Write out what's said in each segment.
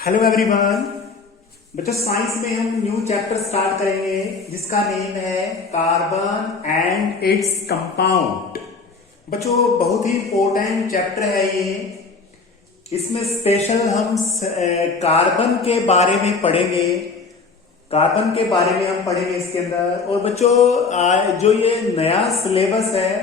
Hello everyone. बच्चों science में हम न्यू चैप्टर स्टार्ट करेंगे जिसका नेम है कार्बन एंड इट्स कंपाउंड। बच्चों बहुत ही इंपॉर्टेंट चैप्टर है ये। इसमें स्पेशल हम कार्बन के बारे में पढ़ेंगे। कार्बन के बारे में हम पढ़ेंगे इसके अंदर। और बच्चों जो ये नया सिलेबस है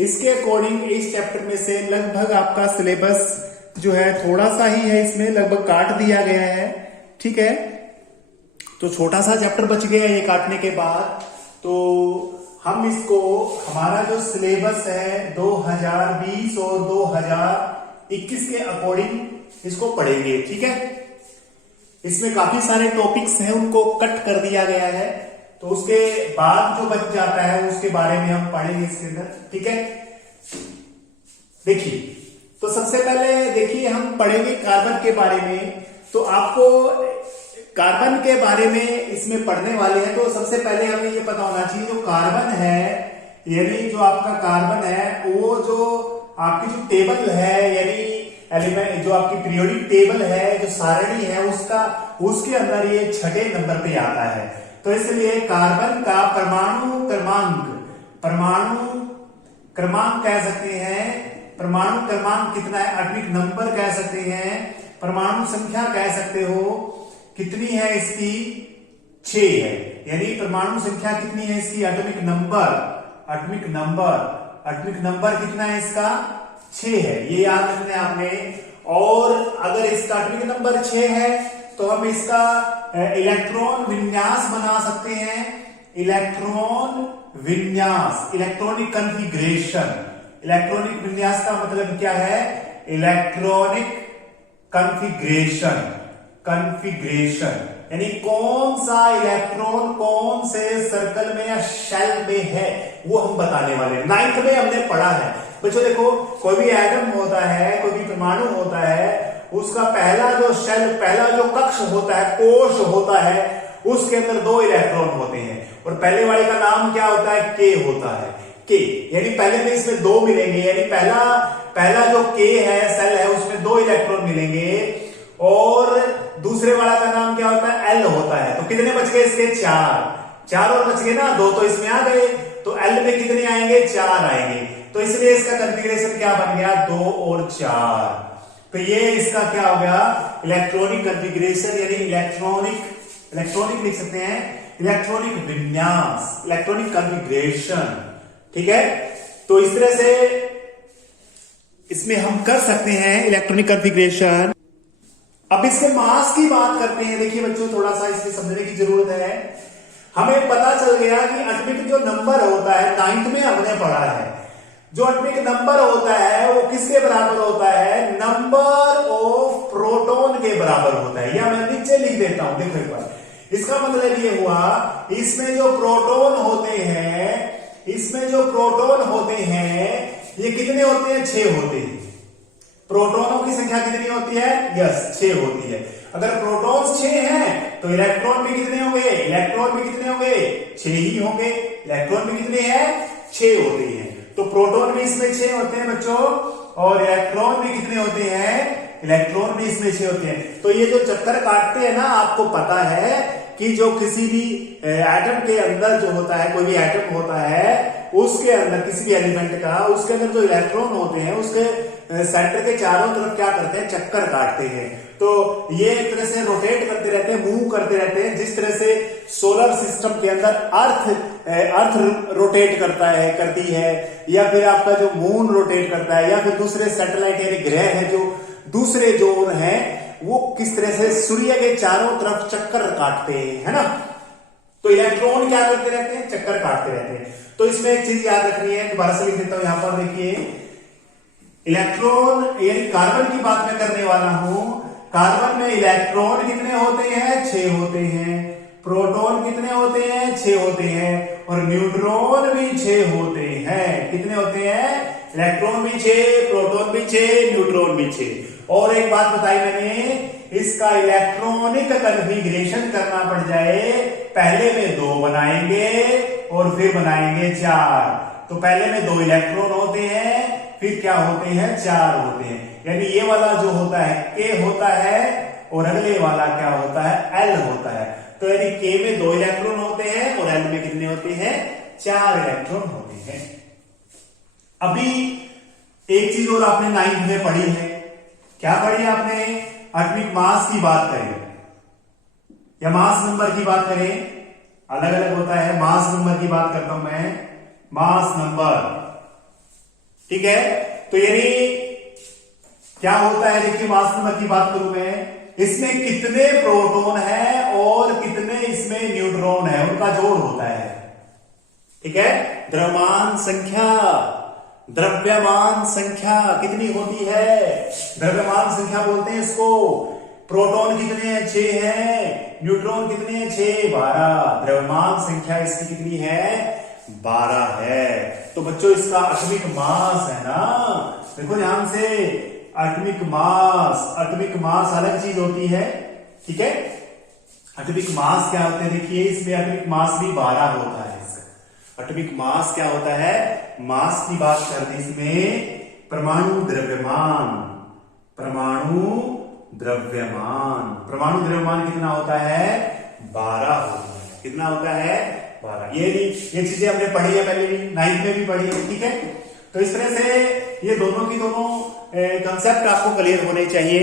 इसके अकॉर्डिंग इस चैप्टर में से लगभग आपका सिलेबस जो है थोड़ा सा ही है, इसमें लगभग काट दिया गया है। ठीक है, तो छोटा सा चैप्टर बच गया ये काटने के बाद। तो हम इसको हमारा जो सिलेबस है 2020 और 2021 के अकॉर्डिंग इसको पढ़ेंगे। ठीक है, इसमें काफी सारे टॉपिक्स हैं उनको कट कर दिया गया है, तो उसके बाद जो बच जाता है उसके बारे में हम पढ़ेंगे इसके अंदर। ठीक है, देखिए तो सबसे पहले देखिए हम पढ़ेंगे कार्बन के बारे में। तो आपको कार्बन के बारे में इसमें पढ़ने वाले हैं, तो सबसे पहले हमें ये पता होना चाहिए जो कार्बन है, यानी जो आपका कार्बन है वो जो आपकी जो टेबल है, यानी एलिमेंट जो आपकी पीरियोडिक टेबल है, जो सारणी है उसके अंदर ये 6 नंबर पे आता है। तो इसलिए कार्बन का परमाणु क्रमांक कह सकते हैं। परमाणु क्रमांक कितना है, एटॉमिक नंबर कह सकते हैं। परमाणु संख्या कह सकते हो कितनी है इसकी, 6 है। यानी परमाणु संख्या कितनी है इसकी, एटॉमिक नंबर कितना है इसका, 6 है। ये याद रखना है आपने। और अगर इसका एटॉमिक नंबर 6 है तो हम इसका इलेक्ट्रॉन विन्यास बना सकते हैं। Electronic configuration. इलेक्ट्रॉनिक विन्यास का मतलब क्या है, इलेक्ट्रॉनिक कॉन्फ़िगरेशन यानी कौन सा इलेक्ट्रॉन कौन से सर्कल में या शेल में है वो हम बताने वाले हैं। 9th में हमने पढ़ा है बच्चों। देखो कोई भी एटम होता है, कोई भी परमाणु होता है, उसका पहला जो शेल, पहला जो कक्ष होता है, कोश होता है, उसके अंदर 2 इलेक्ट्रॉन होते हैं। और पहले वाले का नाम क्या होता है, के होता है। के यानी पहले में इसमें 2 मिलेंगे, यानी पहला जो के है सेल है उसमें 2 इलेक्ट्रॉन मिलेंगे। और दूसरे वाला का नाम क्या होता है, एल होता है। तो कितने बच गए इसके, 4 और बच गए ना, 2 तो इसमें आ गए। तो एल में कितने आएंगे, 4 आएंगे। तो इसलिए इसका कॉन्फ़िगरेशन क्या बन गया, 2 और 4। तो ये इसका क्या हो गया, इलेक्ट्रॉनिक कॉन्फ़िगरेशन, यानी इलेक्ट्रॉनिक लिख सकते हैं, इलेक्ट्रॉनिक विन्यास, इलेक्ट्रॉनिक कॉन्फ़िगरेशन। ठीक है, तो इस तरह से इसमें हम कर सकते हैं इलेक्ट्रॉनिक कॉन्फ़िगरेशन। अब इसके मास की बात करते हैं। देखिए बच्चों थोड़ा सा इसमें समझने की जरूरत है। हमें पता चल गया कि एटॉमिक जो नंबर होता है, 9th में हमने पढ़ा है, जो एटॉमिक नंबर होता है वो किसके बराबर होता है, नंबर ऑफ प्रोटॉन के बराबर होता है। या मैं नीचे लिख देता हूं, देखो एक बार। इसका मतलब ये हुआ, इसमें जो प्रोटॉन होते हैं ये कितने होते हैं, 6 होते हैं। प्रोटॉनों की संख्या कितनी होती है, यस 6 होती है। अगर प्रोटॉन्स 6 हैं तो इलेक्ट्रॉन भी कितने होंगे, 6 ही होंगे। इलेक्ट्रॉन भी कितने हैं, 6 होते हैं। तो प्रोटॉन भी इसमें 6 होते हैं बच्चों, और इलेक्ट्रॉन भी कितने होते हैं, इलेक्ट्रॉन भी इसमें 6 होते हैं। तो ये जो चक्कर काटते हैं ना, आपको पता है कि जो किसी भी एटम के अंदर जो होता है, कोई भी एटम होता है उसके अंदर, किसी भी एलिमेंट का, उसके अंदर जो इलेक्ट्रॉन होते हैं उसके सेंटर के चारों तरफ क्या करते हैं, चक्कर काटते हैं। तो ये एक तरह से रोटेट करते रहते हैं, मूव करते रहते हैं। जिस तरह से सोलर सिस्टम के अंदर अर्थ रोटेट करती है, या फिर आपका जो मून रोटेट करता है, या फिर दूसरे सैटेलाइट यानी ग्रह है जो दूसरे जोन है, वो किस तरह से सूर्य के चारों तरफ चक्कर काटते हैं, है ना। तो इलेक्ट्रॉन क्या करते रहते हैं, चक्कर काटते रहते हैं। तो इसमें एक चीज याद रखनी है, दोबारा से लिख देता हूं यहां पर। देखिए इलेक्ट्रॉन यानी कार्बन की बात मैं करने वाला हूं। कार्बन में इलेक्ट्रॉन कितने होते हैं, 6 होते हैं। प्रोटॉन कितने होते हैं, 6 होते हैं। और न्यूट्रॉन भी 6 होते हैं। कितने होते हैं, इलेक्ट्रॉन भी 6, प्रोटॉन भी 6, न्यूट्रॉन भी 6। और एक बात बताई मैंने, इसका इलेक्ट्रॉनिक कॉन्फ़िगरेशन करना पड़ जाए, पहले में 2 बनाएंगे और फिर बनाएंगे 4। तो पहले में 2 इलेक्ट्रॉन होते हैं, फिर क्या होते हैं, 4 होते हैं। यानी ये वाला जो होता है K होता है और अगले वाला क्या होता है, L होता है। तो यानी K में 2 इलेक्ट्रॉन होते हैं और L में कितने होते हैं, 4 इलेक्ट्रॉन होते हैं। अभी एक चीज और आपने 9th में पढ़ी है, क्या पढ़ी आपने, एटॉमिक मास की बात करें या मास नंबर की बात करें, अलग अलग होता है। मास नंबर की बात करता हूं मैं, मास नंबर, ठीक है। तो यानी क्या होता है, देखिए मास नंबर की बात करूं मैं, इसमें कितने प्रोटॉन है और कितने इसमें न्यूट्रॉन है, उनका जोड़ होता है, ठीक है। द्रव्यमान संख्या, द्रव्यमान संख्या कितनी होती है, द्रव्यमान संख्या बोलते हैं इसको। प्रोटॉन कितने हैं, 6 हैं, न्यूट्रॉन कितने हैं, 6, 12। द्रव्यमान संख्या इसकी कितनी है, 12 है। तो बच्चों इसका एटॉमिक मास है ना, देखो ध्यान से, एटॉमिक मास, एटॉमिक मास अलग चीज होती है, ठीक है। एटॉमिक मास क्या होता है, देखिए इसमें एटॉमिक मास भी 12 होता है। एटॉमिक मास क्या होता है, मास की बात करते इसमें परमाणु द्रव्यमान, परमाणु द्रव्यमान, परमाणु द्रव्यमान कितना होता है, 12 होता है। कितना होता है, 12। ये चीजें हमने पढ़ी है पहले भी, 9th में भी पढ़ी है, ठीक है। तो इस तरह से ये दोनों की दोनों कंसेप्ट आपको क्लियर होने चाहिए।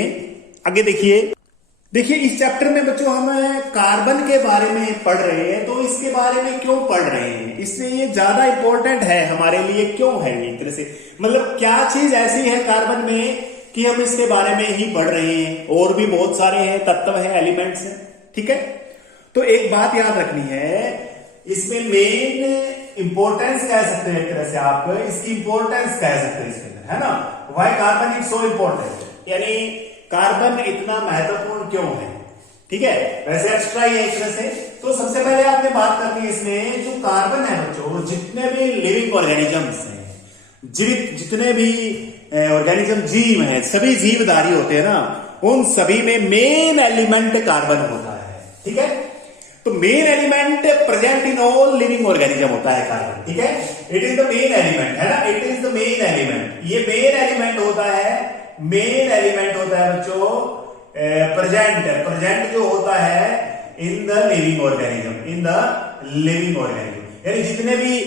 आगे देखिए इस चैप्टर में बच्चों हम कार्बन के बारे में पढ़ रहे हैं। तो इसके बारे में क्यों पढ़ रहे हैं, इसलिए ये ज्यादा इंपॉर्टेंट है हमारे लिए, क्यों है ये, एक तरह से मतलब क्या चीज ऐसी है कार्बन में कि हम इसके बारे में ही पढ़ रहे हैं। और भी बहुत सारे हैं, तत्व हैं, एलिमेंट्स हैं, ठीक है। तो एक बात याद रखनी है, इसमें मेन इंपॉर्टेंस कह सकते हैं, एक तरह से आप इसकी इंपॉर्टेंस कह सकते हैं इसके अंदर, है ना। Why carbon is so important, यानी कार्बन इतना महत्वपूर्ण क्यों है, ठीक है। वैसे एक्स्ट्रा ही है एक तरह से। तो सबसे पहले आपने बात करनी है इसमें, जो कार्बन है बच्चों, जितने भी लिविंग ऑर्गेनिजम्स हैं, जीवित जितने भी ऑर्गेनिज्म जीव हैं, सभी जीवधारी होते हैं ना, उन सभी में मेन एलिमेंट कार्बन होता है, ठीक है। तो main element present in all living organism होता है कार्बन, ठीक है। It is the main element, है ना, it is the main element. ये मेन एलिमेंट होता है, मेन एलिमेंट होता है बच्चों प्रेजेंट जो होता है in the living organism, in the living organism, यानी जितने भी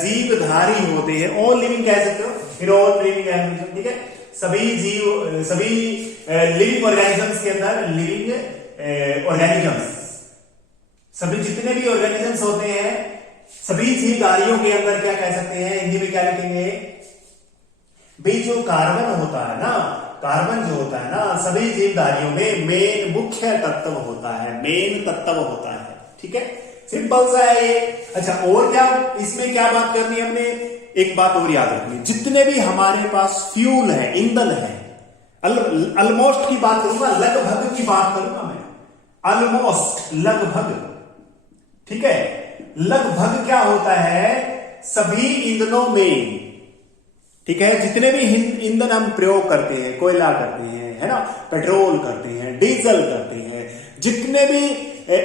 जीवधारी होते हैं, ऑल लिविंग कह सकते हो, इन ऑल लिविंग ऑर्गेनिज्म, ठीक है। सभी जीव, सभी लिविंग ऑर्गेनिजम्स के अंदर, लिविंग ऑर्गेनिजम्स, सभी जितने भी ऑर्गेनिजम्स होते हैं, सभी जीवधारियों के अंदर क्या कह सकते हैं, हिंदी में क्या लिखेंगे भाई, जो कार्बन होता है ना, कार्बन जो होता है ना, सभी जीवधारियों में मेन मुख्य तत्व होता है, मेन तत्व होता है, ठीक है। सिंपल सा है ये। अच्छा, और क्या इसमें क्या बात करनी है हमने, एक बात और याद रखनी, जितने भी हमारे पास फ्यूल है, ईंधन है, ऑलमोस्ट की बात करूंगा, लगभग की बात करूंगा मैं, ऑलमोस्ट, लगभग, ठीक है। लगभग क्या होता है, सभी ईंधनों में, ठीक है, जितने भी ईंधन हम प्रयोग करते हैं, कोयला करते हैं, है ना, पेट्रोल करते हैं, डीजल करते हैं, जितने भी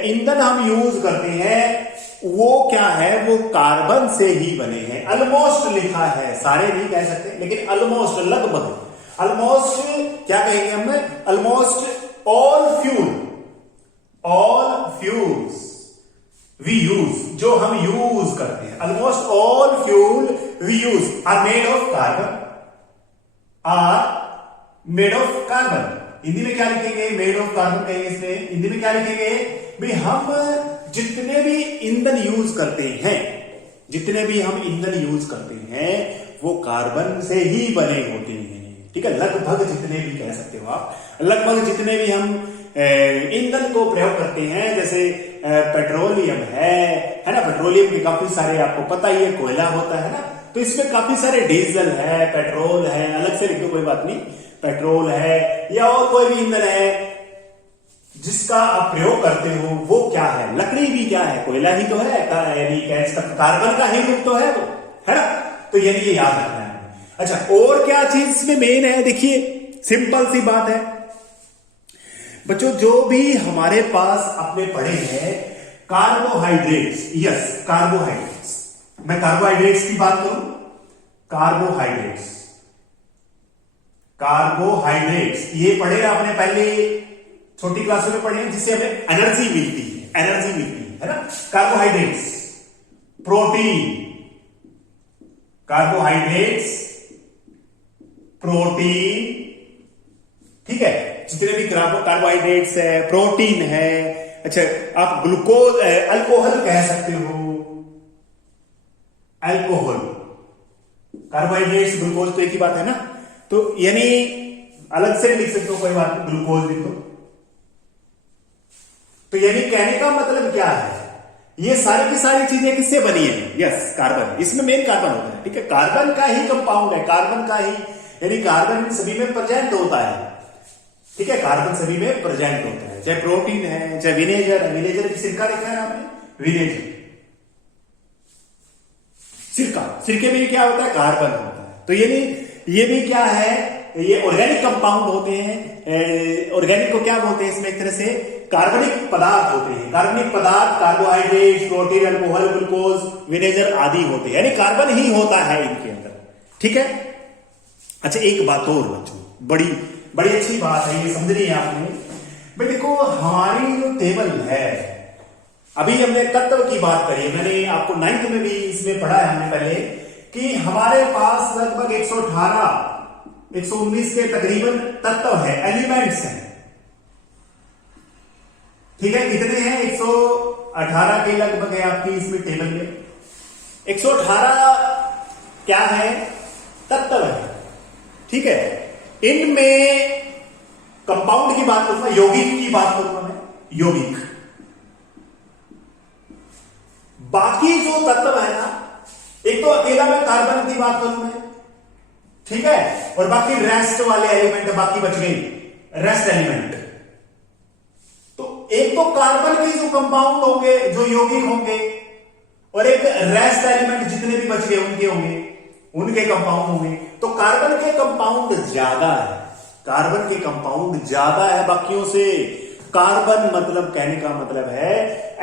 ईंधन हम यूज करते हैं, वो क्या है, वो कार्बन से ही बने हैं। ऑलमोस्ट लिखा है, सारे नहीं कह सकते, लेकिन ऑलमोस्ट, लगभग, ऑलमोस्ट क्या कहेंगे हम, almost all fuel, all fuels we use, जो हम यूज करते हैं, almost all fuel we use are made of carbon, are made of carbon. Hindi में क्या लिखेंगे, मेड ऑफ कार्बन कहेंगे इसमें, हिंदी में क्या लिखेंगे भाई, हम जितने भी ईंधन यूज करते हैं, जितने भी हम ईंधन यूज करते हैं, वो कार्बन से ही बने होते हैं, ठीक है। लगभग जितने भी कह सकते हो आप, लगभग जितने भी हम ईंधन को प्रयोग करते हैं, जैसे पेट्रोलियम है ना, पेट्रोलियम के काफी सारे आपको पता ही है, कोयला होता है ना, तो इसमें काफी सारे डीजल है, पेट्रोल है, अलग से लिख दो कोई बात नहीं, पेट्रोल है या और कोई भी ईंधन है जिसका आप प्रयोग करते हो, वो क्या है, लकड़ी भी क्या है, कोयला ही तो है, यानी कार्बन का ही रूप तो है वो, है ना। तो ये याद रखना है। अच्छा, और क्या चीज इसमें मेन है, देखिए सिंपल सी बात है बच्चों, जो भी हमारे पास आपने पढ़े हैं कार्बोहाइड्रेट्स, यस कार्बोहाइड्रेट्स, मैं कार्बोहाइड्रेट्स की बात करूं, कार्बोहाइड्रेट्स, कार्बोहाइड्रेट्स, ये पढ़े आपने पहले छोटी क्लासों में पढ़े हैं, जिससे हमें एनर्जी मिलती है ना। कार्बोहाइड्रेट्स, प्रोटीन, कार्बोहाइड्रेट्स, प्रोटीन, ठीक है, जितने भी कार्बोहाइड्रेट्स है, प्रोटीन है। अच्छा, आप ग्लूकोज, अल्कोहल कह सकते हो, अल्कोहल, कार्बोहाइड्रेट्स, ग्लूकोज तो एक ही बात है ना, तो यानी अलग से लिख सकते हो, कोई बात नहीं, ग्लूकोज लिख दो। तो यानी कहने का मतलब क्या है, ये सारी की सारी चीजें किससे बनी है? यस, कार्बन, इसमें मेन कार्बन होता है, ठीक है, कार्बन का ही कंपाउंड है, कार्बन का ही, यानी कार्बन सभी में प्रेजेंट होता है, ठीक है, कार्बन सभी में प्रेजेंट होता है, चाहे प्रोटीन है, चाहे विनेगर है, विनेगर की सिरका देखा है आपने, विनेगर, सिरका, सिरके में क्या होता है? कार्बन होता है। तो ये भी क्या है, ये ऑर्गेनिक कंपाउंड होते हैं। ऑर्गेनिक को क्या बोलते हैं? इसमें एक तरह से कार्बनिक पदार्थ होते हैं। कार्बनिक पदार्थ carbohydrate, protein, alcohol, glucose, vinegar आदि होते हैं, यानी कार्बन ही होता है इनके अंदर, ठीक है। अच्छा, एक बात और बच्चों, बड़ी बड़ी अच्छी बात है, ये समझनी है आपने भाई। देखो, हमारी जो टेबल है, अभी हमने तत्व की बात करी, मैंने आपको 9th में भी इसमें पढ़ा है हमने पहले, कि हमारे पास लगभग 118 119 के तकरीबन तत्व है, एलिमेंट्स हैं, ठीक है। कितने हैं? 118 के लगभग है आपकी इसमें टेबल में। 118 क्या है? तत्व है, ठीक है। इनमें कंपाउंड की बात करूंगा, यौगिक की बात करूंगा मैं, यौगिक। बाकी जो तत्व है ना, एक तो अकेला मैं कार्बन की बात करूं मैं, ठीक है, और बाकी रेस्ट वाले एलिमेंट, बाकी बच गई रेस्ट एलिमेंट। तो एक तो कार्बन के जो कंपाउंड होंगे, जो यौगिक होंगे, और एक रेस्ट एलिमेंट जितने भी बच गए उनके होंगे, उनके कंपाउंड होंगे। तो कार्बन के कंपाउंड ज्यादा है, कार्बन के कंपाउंड ज्यादा है बाकियों से। कार्बन मतलब, कहने का मतलब है,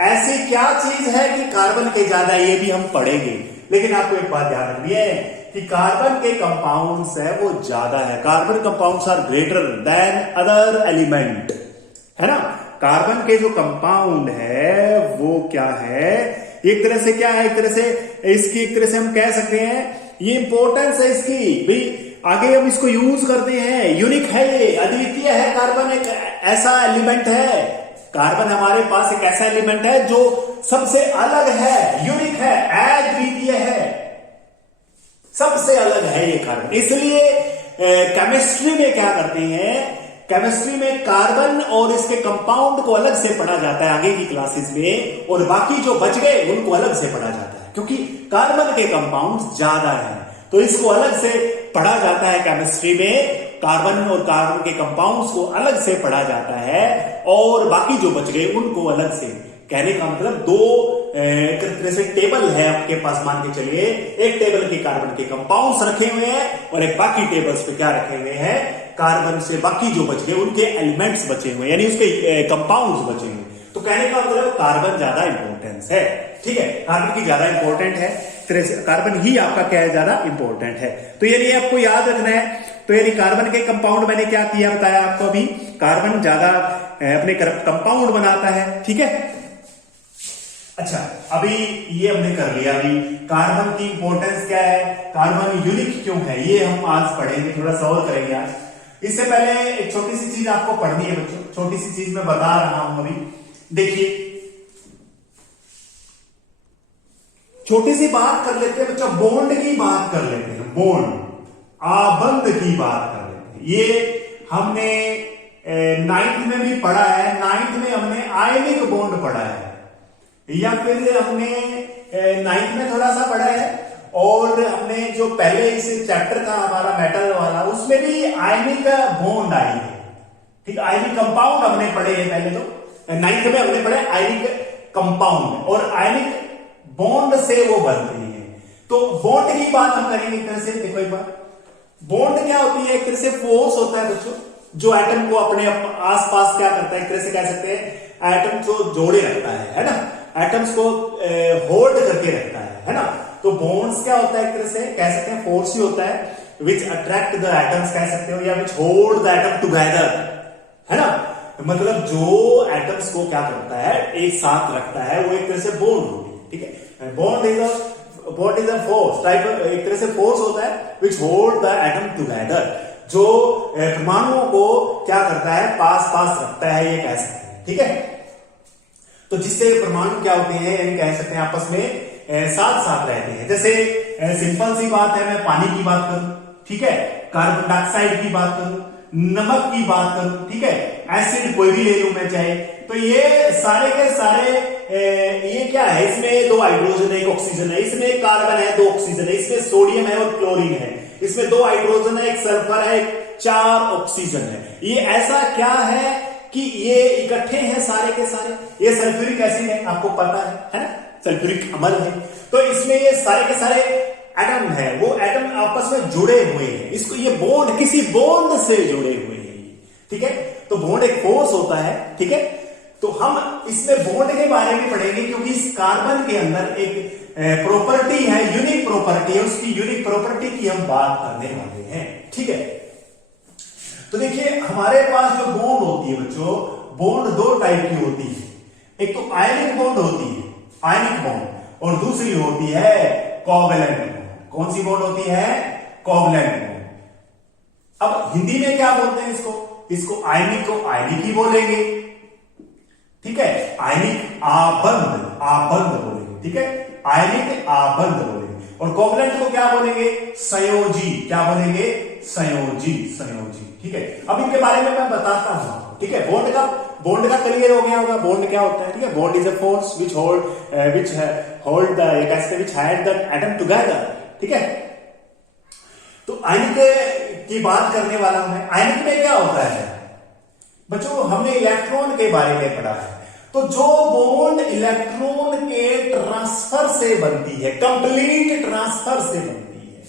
ऐसी क्या चीज है कि कार्बन के ज्यादा, ये भी हम पढ़ेंगे। लेकिन आपको एक बात ध्यान रखनी है कि कार्बन के कंपाउंड्स है वो ज्यादा है, carbon compounds are greater than other element, है ना। कार्बन के जो कंपाउंड है वो क्या है, एक तरह से क्या है, एक तरह से इसकी, एक तरह से हम कह सकते हैं, ये इंपॉर्टेंस है इसकी भाई, आगे हम इसको यूज करते हैं, यूनिक है, ये अद्वितीय है। कार्बन एक ऐसा एलिमेंट है, कार्बन हमारे पास एक ऐसा एलिमेंट है जो सबसे अलग है, यूनिक है, अद्वितीय है, सबसे अलग है ये कार्बन। इसलिए केमिस्ट्री में क्या करते हैं, केमिस्ट्री में कार्बन और इसके कंपाउंड को अलग से पढ़ा जाता है आगे की क्लासेस में, और बाकी जो बच गए उनको अलग से पढ़ा जाता है, क्योंकि कार्बन के कंपाउंड ज्यादा है, तो इसको अलग से पढ़ा जाता है केमिस्ट्री में। कार्बन और कार्बन के कंपाउंड्स को अलग से पढ़ा जाता है, और बाकी जो बच गए उनको अलग से। कहने का मतलब दो तरह से टेबल है आपके पास, मान के चलिए, एक टेबल के कार्बन के कंपाउंड्स रखे हुए हैं, और एक बाकी टेबल्स पे क्या रखे हुए हैं, कार्बन से बाकी जो बच गए उनके एलिमेंट्स बचे हुए, यानी उसके कंपाउंड्स बचे हुए। तो कहने का मतलब कार्बन ज्यादा इंपॉर्टेंस है, ठीक है, कार्बन की ज्यादा इंपॉर्टेंट है, कार्बन ही आपका क्या है, ज्यादा इंपॉर्टेंट है। तो यानी आपको याद रखना है। तो यानी कार्बन के कंपाउंड मैंने क्या किया, बताया आपको अभी, कार्बन ज्यादा अपने कंपाउंड बनाता है, ठीक है। अच्छा, अभी ये हमने कर लिया, अभी कार्बन की इंपॉर्टेंस क्या है, कार्बन यूनिक क्यों है, ये हम आज पढ़ेंगे, थोड़ा सा और करेंगे आज। इससे पहले एक छोटी सी चीज आपको पढ़नी है बच्चों, छोटी सी चीज मैं बता रहा हूं अभी, देखिए, छोटी सी बात कर लेते हैं बच्चों, बॉन्ड की बात कर लेते हैं, बॉन्ड, आबंध की बात कर लेते हैं। ये हमने 9th में भी पढ़ा है, 9th में हमने आयनिक बॉन्ड पढ़ा है, या फिर हमने 9th में थोड़ा सा पढ़ा है, और हमने जो पहले इस चैप्टर था हमारा मेटल वाला, उसमें भी आयनिक बॉन्ड आई है, ठीक, आयनिक कंपाउंड हमने पढ़े हैं पहले, तो 9th में हमने पढ़े आयनिक कंपाउंड, और आयनिक बॉन्ड से वो बनते हैं। तो बॉन्ड की बात हम करेंगे एक तरह से, देखो एक बार, बॉन्ड क्या होती है, एक तरह से फोर्स होता है बच्चों, जो एटम को अपने आसपास क्या करता है, एक तरह से कह सकते हैं एटम को जोड़े रखता है ना, एटम्स को होल्ड करके रखता है ना। तो बॉन्ड्स क्या होता है, एक तरह से कह सकते हैं फोर्स ही होता है विच अट्रैक्ट द एटम्स कह सकते हो, या which hold the atom together, है ना। मतलब जो एटम्स को क्या करता है, एक साथ रखता है, वो एक तरह से बॉन्ड होती है, ठीक है। Bond is a force type, एक तरह से फोर्स होता है which hold the atom together, जो परमाणुओं को क्या करता है, पास पास रखता है, ये कह सकते हैं, ठीक है। तो जिससे परमाणु क्या होते हैं, यानी कह सकते हैं आपस में साथ साथ रहते हैं। जैसे सिंपल सी बात है, मैं पानी की बात करूं, ठीक है, कार्बन डाइऑक्साइड की बात करूं, नमक की बात करूं, ठीक है, एसिड कोई भी ले लूं मैं चाहे, तो ये सारे के सारे ये क्या है, इसमें 2 हाइड्रोजन है, 1 ऑक्सीजन है, इसमें 1 कार्बन है, 2 ऑक्सीजन है, इसमें सोडियम है और क्लोरीन है, इसमें 2 हाइड्रोजन है, 1 सल्फर है, 4 ऑक्सीजन है। ये ऐसा क्या है कि ये इकट्ठे हैं सारे के सारे। ये सल्फ्यूरिक एसिड है, आपको पता है ना, सल्फ्यूरिक अम्ल है। तो इसमें ये सारे के सारे एटम है, वो एटम आपस में जुड़े हुए हैं, इसको ये बॉन्ड किसी बॉन्ड से जुड़े हुए हैं, ठीक है। तो बॉन्ड एक फोर्स होता है, ठीक है। तो हम इसमें बॉन्ड के बारे में पढ़ेंगे, क्योंकि इस कार्बन के अंदर एक प्रॉपर्टी है, यूनिक प्रॉपर्टी है, उसकी यूनिक प्रॉपर्टी की हम बात करने वाले हैं, ठीक है। तो देखिए हमारे पास जो बॉन्ड होती है बच्चों, बॉन्ड 2 टाइप की होती है। एक तो आयनिक बॉन्ड होती है, आयनिक बॉन्ड, और दूसरी होती है कोवैलेंट बॉन्ड। कौन सी बॉन्ड होती है, कोवैलेंट बॉन्ड। अब हिंदी में क्या बोलते हैं इसको आयनिक को आयनिक ही बोलेंगे, ठीक है, आयनिक आबंध बोलेंगे, ठीक है, आयनिक आबंध बोलेंगे। और कोवैलेंट को क्या बोलेंगे, संयोजी, क्या बोलेंगे, संयोजी, ठीक है। अब इनके बारे में मैं बताता हूं, ठीक है। बॉन्ड का क्लियर हो गया होगा, बॉन्ड क्या होता है, ठीक है। Bond is a force which hold which had the atom together, ठीक है। तो आयनिक की बात करने वाला हूं मैं। आयनिक में क्या होता है बच्चों, हमने इलेक्ट्रॉन के बारे में पढ़ा है। तो जो बॉन्ड इलेक्ट्रॉन के ट्रांसफर से बनती है, कंप्लीट ट्रांसफर से बनती है,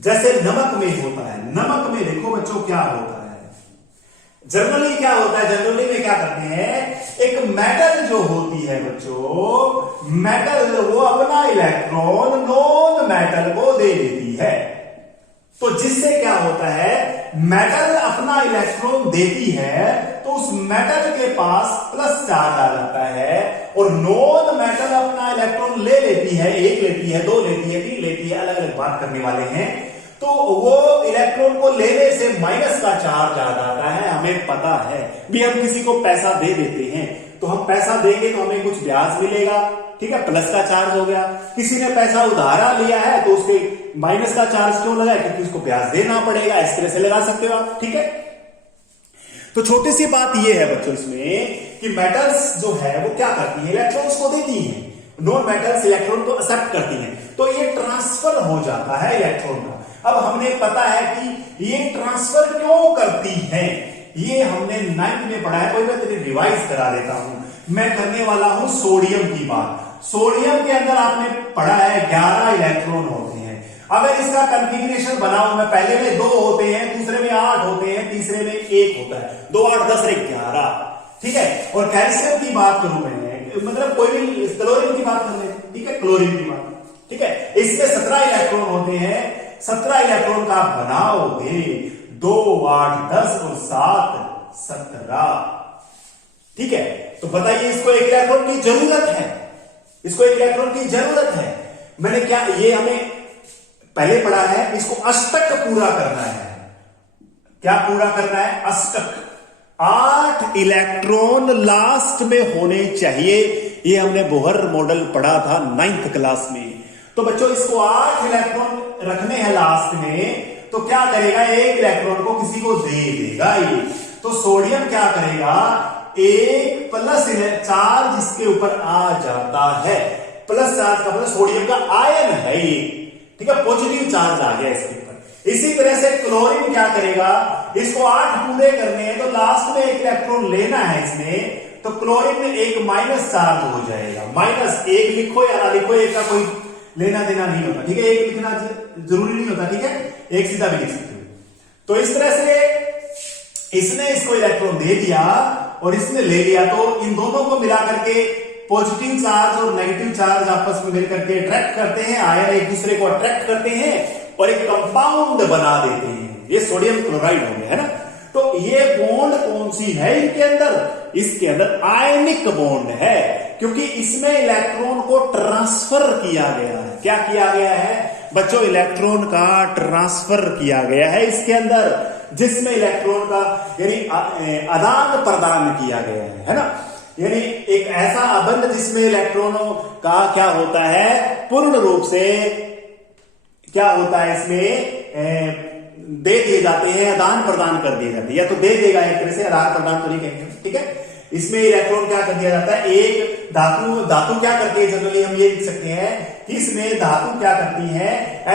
जैसे नमक में होता है। नमक में देखो बच्चों क्या होता है, जनरली क्या होता है, जनरली में क्या करते हैं, एक मेटल जो होती है बच्चों, मेटल वो अपना इलेक्ट्रॉन नॉन मेटल को दे देती है। तो जिससे क्या होता है, मेटल अपना इलेक्ट्रॉन देती है, तो उस मेटल के पास प्लस चार्ज आ जाता है, और नॉन मेटल अपना इलेक्ट्रॉन ले लेती है, 1 लेती है, 2 लेती है, 3 लेती है, अलग अलग बात करने वाले हैं। तो वो इलेक्ट्रॉन को लेने से माइनस का चार्ज आ जाता है, हमें पता है भी। हम किसी को पैसा दे देते हैं, तो हम पैसा देंगे तो हमें कुछ ब्याज मिलेगा, ठीक है, प्लस का चार्ज हो गया। किसी ने पैसा उधारा लिया है तो उसके माइनस का चार्ज क्यों लगा, क्योंकि उसको ब्याज देना पड़ेगा, इस तरह से लगा सकते हो आप, ठीक है। तो छोटी सी बात यह है बच्चों इसमें कि मेटल्स जो है वो क्या करती है, इलेक्ट्रॉन्स को देती हैं, नॉन मेटल्स इलेक्ट्रॉन को एक्सेप्ट करती हैं, तो ये ट्रांसफर हो जाता है इलेक्ट्रॉन का। अब हमने पता है कि ये ट्रांसफर क्यों करती है, ये हमने 9th में पढ़ा है, कोई मैं तेरी रिवाइज करा देता हूं। मैं करने वाला हूं सोडियम की बात। सोडियम के अंदर आपने पढ़ा है 11 इलेक्ट्रॉन होते हैं। अगर इसका कॉन्फ़िगरेशन बनाऊं मैं, पहले में 2 होते हैं, दूसरे में 8 होते हैं, तीसरे में 1 होता है, 2 8 10 11, ठीक है। और कैल्शियम की बात करूं मैं, मतलब कोई भी, क्लोरीन की बात कर ले, ठीक है, क्लोरीन की बात, ठीक है, इसमें 17 इलेक्ट्रॉन होते हैं। 17 इलेक्ट्रॉन का आप बनाओगे, 2 8 10 और 7 17, ठीक है। तो बताइए इसको 1 इलेक्ट्रॉन की जरूरत है, इसको 1 इलेक्ट्रॉन की जरूरत है। मैंने क्या, ये हमें पहले पढ़ा है, इसको अष्टक पूरा करना है। क्या पूरा करना है, अष्टक। 8 इलेक्ट्रॉन लास्ट में होने चाहिए, ये हमने बोहर मॉडल पढ़ा था 9th क्लास में। तो बच्चों इसको 8 इलेक्ट्रॉन रखने हैं लास्ट में, तो क्या करेगा, 1 इलेक्ट्रॉन को किसी को दे देगा ये। तो सोडियम क्या करेगा, 1 प्लस चार्ज इसके ऊपर आ जाता है, प्लस चार्ज का मतलब सोडियम का आयन है ये, ठीक है, पॉजिटिव चार्ज आ गया इसके ऊपर। इसी तरह से क्लोरीन क्या करेगा, इसको 8 पूरे करने हैं, तो लास्ट में 1 इलेक्ट्रॉन लेना है इसमें, तो क्लोरीन में 1 माइनस चार्ज हो जाएगा। -1 लिखो या ना लिखो, 1 का कोई लेना देना नहीं होता, ठीक है, 1 लिखना जरूरी नहीं होता, ठीक है, 1 सीधा भी लिख सकते हो। तो इस तरह से इसने इसको इलेक्ट्रॉन दे दिया और इसने ले लिया, तो इन दोनों को मिलाकर के पॉजिटिव चार्ज और नेगेटिव चार्ज आपस में मिलकर के अट्रैक्ट करते हैं, आयन एक दूसरे को अट्रैक्ट करते हैं, और एक कंपाउंड बना देते हैं। ये सोडियम क्लोराइड हो गया, है ना। तो ये बॉन्ड कौन सी है इनके अंदर? इसके अंदर आयनिक बॉन्ड है, क्योंकि इसमें इलेक्ट्रॉन को ट्रांसफर किया गया है। क्या किया गया है बच्चों? इलेक्ट्रॉन का ट्रांसफर किया गया है इसके अंदर, जिसमें इलेक्ट्रॉन का यानी आदान प्रदान किया गया है ना। यानी एक ऐसा अबंध जिसमें इलेक्ट्रॉनों का क्या होता है, पूर्ण रूप से क्या होता है, इसमें दे दिए जाते हैं, आदान प्रदान कर दिए जाते हैं, या तो दे देगा एक तरह से, आदान प्रदान तो नहीं कहेंगे, ठीक है। इसमें इलेक्ट्रॉन क्या कर दिया जाता है, एक धातु क्या करती है, जनरली हम ये लिख सकते हैं कि इसमें धातु क्या करती है,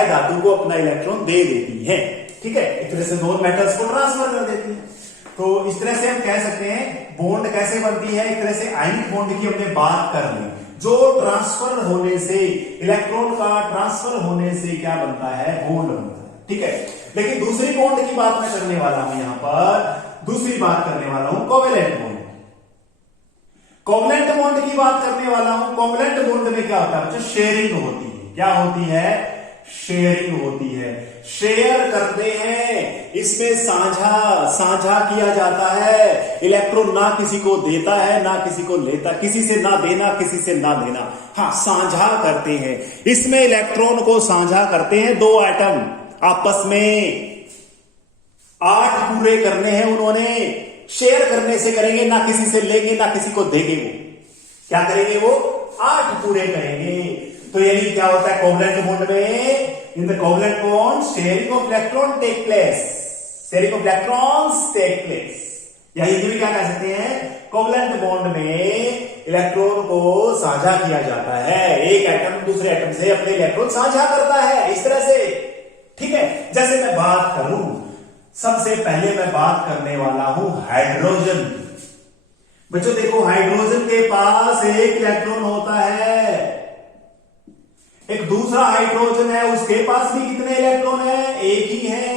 धातु को अपना इलेक्ट्रॉन दे देती है, ठीक है। एक तरह से नॉन मेटल्स को ट्रांसफर कर देती है। तो इस तरह से हम कह सकते हैं बॉन्ड कैसे बनती है, एक तरह से आयनिक बॉन्ड की हमने बात कर ली, जो ट्रांसफर होने से, इलेक्ट्रॉन का ट्रांसफर होने से क्या बनता है, बॉन्ड बनता है, ठीक है। लेकिन दूसरी बॉन्ड की बात मैं करने वाला हूं, यहां पर दूसरी बात करने वाला हूं कोवेलेंट बॉन्ड। कोवेलेंट बॉन्ड की बात करने वाला हूं। कोवेलेंट बॉन्ड में क्या होता है बच्चों, शेयरिंग होती है। क्या होती है, शेयरिंग होती है, शेयर करते हैं, इसमें साझा किया जाता है। इलेक्ट्रॉन ना किसी को देता है ना किसी को लेता, किसी से ना देना किसी से ना लेना, हाँ साझा करते हैं। इसमें इलेक्ट्रॉन को साझा करते हैं दो एटम आपस में, 8 पूरे करने हैं उन्होंने, शेयर करने से करेंगे, ना किसी से लेंगे ना किसी को देंगे। वो क्या करेंगे, वो 8 पूरे करेंगे। तो यानी क्या होता है कोवेलेंट बॉन्ड में, in the covalent bond sharing of electron take place, sharing of electrons take place, या हिंदी में क्या कह सकते हैं, कोवेलेंट बॉन्ड में इलेक्ट्रॉन को साझा किया जाता है। एक एटम दूसरे एटम से अपने इलेक्ट्रॉन साझा करता है इस तरह से, ठीक है। जैसे मैं बात करूं, सबसे पहले मैं बात करने वाला हूं हाइड्रोजन। बच्चों देखो, हाइड्रोजन के पास एक इलेक्ट्रॉन होता है, एक दूसरा हाइड्रोजन है, उसके पास भी कितने इलेक्ट्रॉन है, एक ही है।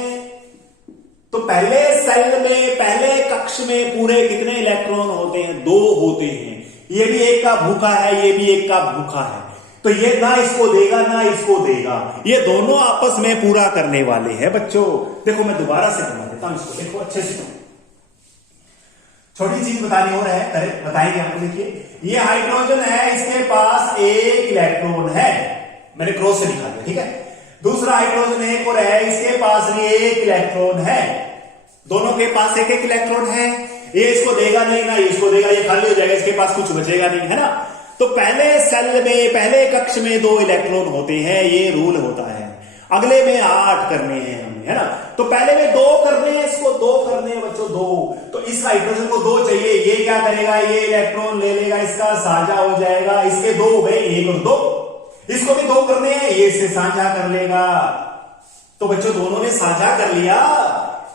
तो पहले सेल में, पहले कक्ष में पूरे कितने इलेक्ट्रॉन होते हैं, 2 होते हैं। ये भी एक का भूखा है, ये भी एक का भूखा है, तो ये ना इसको देगा ना इसको देगा, ये दोनों आपस में पूरा करने वाले हैं बच्चों। देखो मैं दोबारा से बता देता हूं इसको, देखो अच्छे से, छोटी चीज बतानी हो रहा है, बताएंगे आपको। देखिए ये हाइड्रोजन है, इसके पास एक इलेक्ट्रॉन है, मैंने क्रॉस से दिखा दिया, ठीक है। दूसरा हाइड्रोजन एक और है, इसके पास भी एक इलेक्ट्रॉन है, दोनों के पास एक एक इलेक्ट्रॉन है। ये इसको देगा नहीं ना इसको देगा, ये खाली हो जाएगा, इसके पास कुछ बचेगा नहीं, है ना। तो पहले सेल में, पहले कक्ष में 2 इलेक्ट्रॉन होते हैं, ये रूल होता है। अगले में 8 करने हैं हमें, है ना। तो पहले में 2 करने हैं, इसको 2 करने हैं बच्चों, 2। तो इस हाइड्रोजन को 2 चाहिए, ये क्या करेगा, ये इलेक्ट्रॉन ले लेगा, इसका साझा हो जाएगा, इसके 2 हो गए, 1 और 2। इसको भी 2 करने हैं, ये इससे साझा कर लेगा। तो बच्चों दोनों ने साझा कर लिया,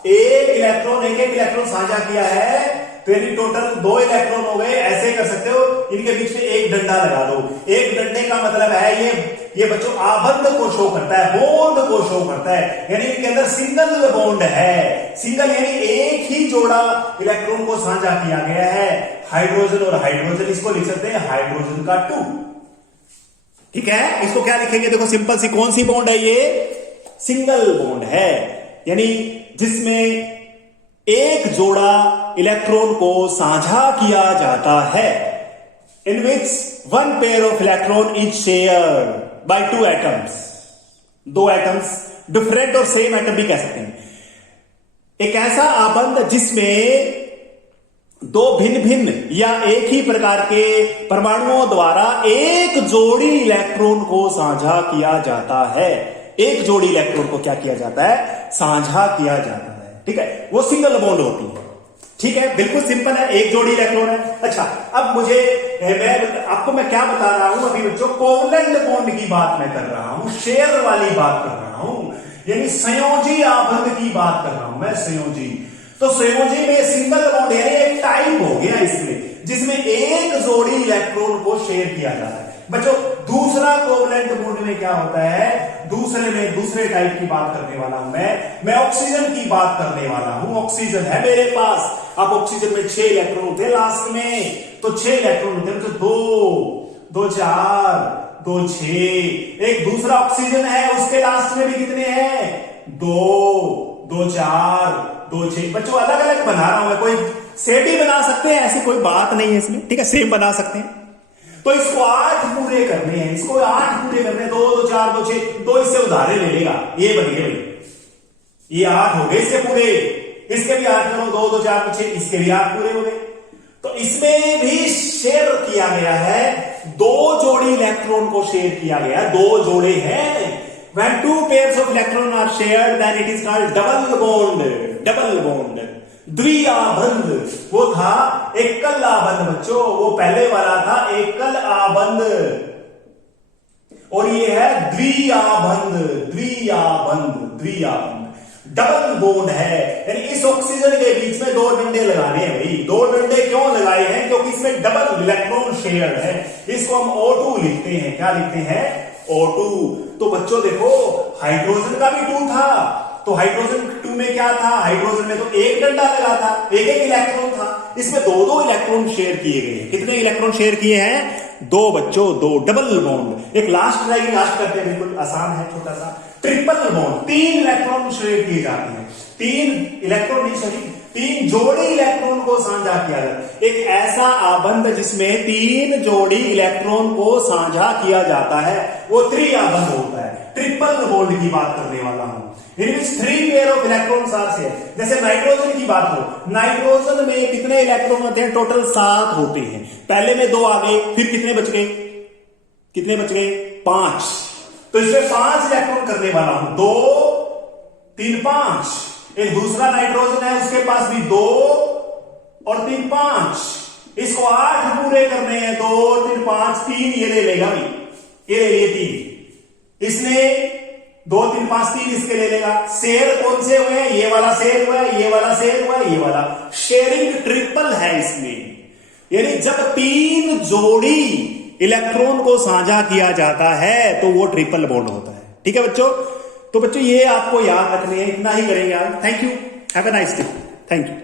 एक इलेक्ट्रॉन साझा किया है, तो यानी टोटल 2 इलेक्ट्रॉन हो गए। ऐसे कर सकते हो, इनके बीच में एक डंडा लगा दो। एक डंडे का मतलब है ये बच्चों आबंध को शो करता है, बॉन्ड को शो करता है, यानी इनके अंदर सिंगल बॉन्ड है। सिंगल यानी एक ही जोड़ा इलेक्ट्रॉन को साझा किया गया है, हाइड्रोजन और हाइड्रोजन। इसको लिख सकते हैं हाइड्रोजन का 2, ठीक है। इसको क्या लिखेंगे, देखो सिंपल सी, कौन सी बॉन्ड है ये, सिंगल बॉन्ड है, यानी जिसमें एक जोड़ा इलेक्ट्रॉन को साझा किया जाता है, इन विच 1 pair of electron is shared by 2 atoms. 2 atoms, different और सेम एटम भी कह सकते हैं। एक ऐसा आबंध जिसमें 2 भिन्न भिन्न या एक ही प्रकार के परमाणुओं द्वारा एक जोड़ी इलेक्ट्रॉन को साझा किया जाता है। एक जोड़ी इलेक्ट्रॉन को क्या किया जाता है, साझा किया जाता है, ठीक है। वो सिंगल बॉन्ड होती है, ठीक है, बिल्कुल सिंपल है, एक जोड़ी इलेक्ट्रॉन है। अच्छा, अब मैं क्या बता रहा हूं अभी बच्चों, कोवेलेंट बॉन्ड की बात मैं कर रहा हूं, शेयर वाली बात कर रहा हूं, यानी संयोजी आबंध की बात कर रहा हूं मैं, संयोजी। तो संयोजी में सिंगल बॉन्ड यानी एक टाइप हो गया इसमें, जिसमें एक जोड़ी इलेक्ट्रॉन को शेयर किया जाता है। बच्चों दूसरा कोवेलेंट बॉन्ड में क्या होता है, दूसरे टाइप की बात करने वाला हूं मैं ऑक्सीजन की बात करने वाला हूं। ऑक्सीजन है मेरे पास, अब ऑक्सीजन में 6 इलेक्ट्रॉन होते हैं लास्ट में, तो 6 इलेक्ट्रॉन होते हैं, तो 2 2 4 2 6। एक दूसरा ऑक्सीजन है, उसके लास्ट में भी कितने हैं? 2 2 4 2 6। बच्चों अलग अलग बना रहा हूं मैं, कोई सेम भी बना सकते हैं, ऐसी कोई बात नहीं है इसमें, ठीक है, सेम बना सकते हैं। तो इसको 8 पूरे करने हैं, इसको 8 पूरे करने हैं। 2 2 4 2 6, 2 इससे उधारे ले लेगा, ये बन गए भाई, ये 8 हो गए इसके पूरे। इसके भी 8 करो, 2 2 4 2 6, इसके भी 8 पूरे हो गए। तो इसमें भी शेयर किया गया है, 2 जोड़ी इलेक्ट्रॉन को शेयर किया गया है, 2 जोड़े हैं। When 2 pairs of electron are shared, then it is called double bond. Double bond, द्विआबंध। वो था एकल आबंध बच्चों, वो पहले वाला था एकल आबंध, और ये है द्विआबंध। द्विआबंध, द्विआबंध, डबल बॉन्ड है। यानी इस ऑक्सीजन के बीच में 2 डंडे लगाने हैं भाई। 2 डंडे क्यों लगाए हैं? क्योंकि इसमें डबल इलेक्ट्रॉन शेयर है। इसको हम O2 लिखते हैं। क्या लिखते हैं? O2। तो बच्चों देखो, हाइड्रोजन का भी 2 था, तो हाइड्रोजन 2 में क्या था? हाइड्रोजन में तो एक डंडा लगा था, एक एक इलेक्ट्रॉन था। इसमें 2 इलेक्ट्रॉन शेयर किए गए हैं। कितने इलेक्ट्रॉन शेयर किए हैं? 2 बच्चों, 2 डबल बॉन्ड। एक लास्ट रहेगी, लास्ट करते हैं, बिल्कुल आसान है, छोटा सा। ट्रिपल बॉन्ड, 3 इलेक्ट्रॉन शेयर किए जाते हैं। 3 इलेक्ट्रॉन नहीं, सॉरी, 3 जोड़ी इलेक्ट्रॉन को साझा किया जाता है। एक ऐसा आबंध जिसमें 3 जोड़ी इलेक्ट्रॉन को साझा किया जाता है, वो त्रिआबंध होता है। ट्रिपल बॉन्ड की बात करने वाला हूं, in which 3 pair of electrons are share. जैसे नाइट्रोजन की बात हो, नाइट्रोजन में कितने इलेक्ट्रॉन होते हैं? टोटल 7 होते हैं। पहले में 2 आ गए, फिर कितने बच गए? कितने बच गए? 5। तो इसमें 5 इलेक्ट्रॉन करने वाला हूं। 2 3 5। एक दूसरा नाइट्रोजन है, उसके पास भी 2 और 3 5। इसको 8 पूरे करने हैं। 2 3 5 3, ये ले लेगा भाई, ये ले लिए 3। इसने 2 3 5 3 इसके ले लेगा। शेयर कौन से हुए हैं? ये वाला शेयर हुआ है, ये वाला शेयर हुआ है, ये वाला। शेयरिंग ट्रिपल है इसमें। यानी जब 3 जोड़ी इलेक्ट्रॉन को साझा किया जाता है तो वो ट्रिपल बॉन्ड होता है। ठीक है बच्चों? तो बच्चों ये आपको याद रखने हैं, इतना ही करेंगे आज। Thank you, have a nice day. Thank you.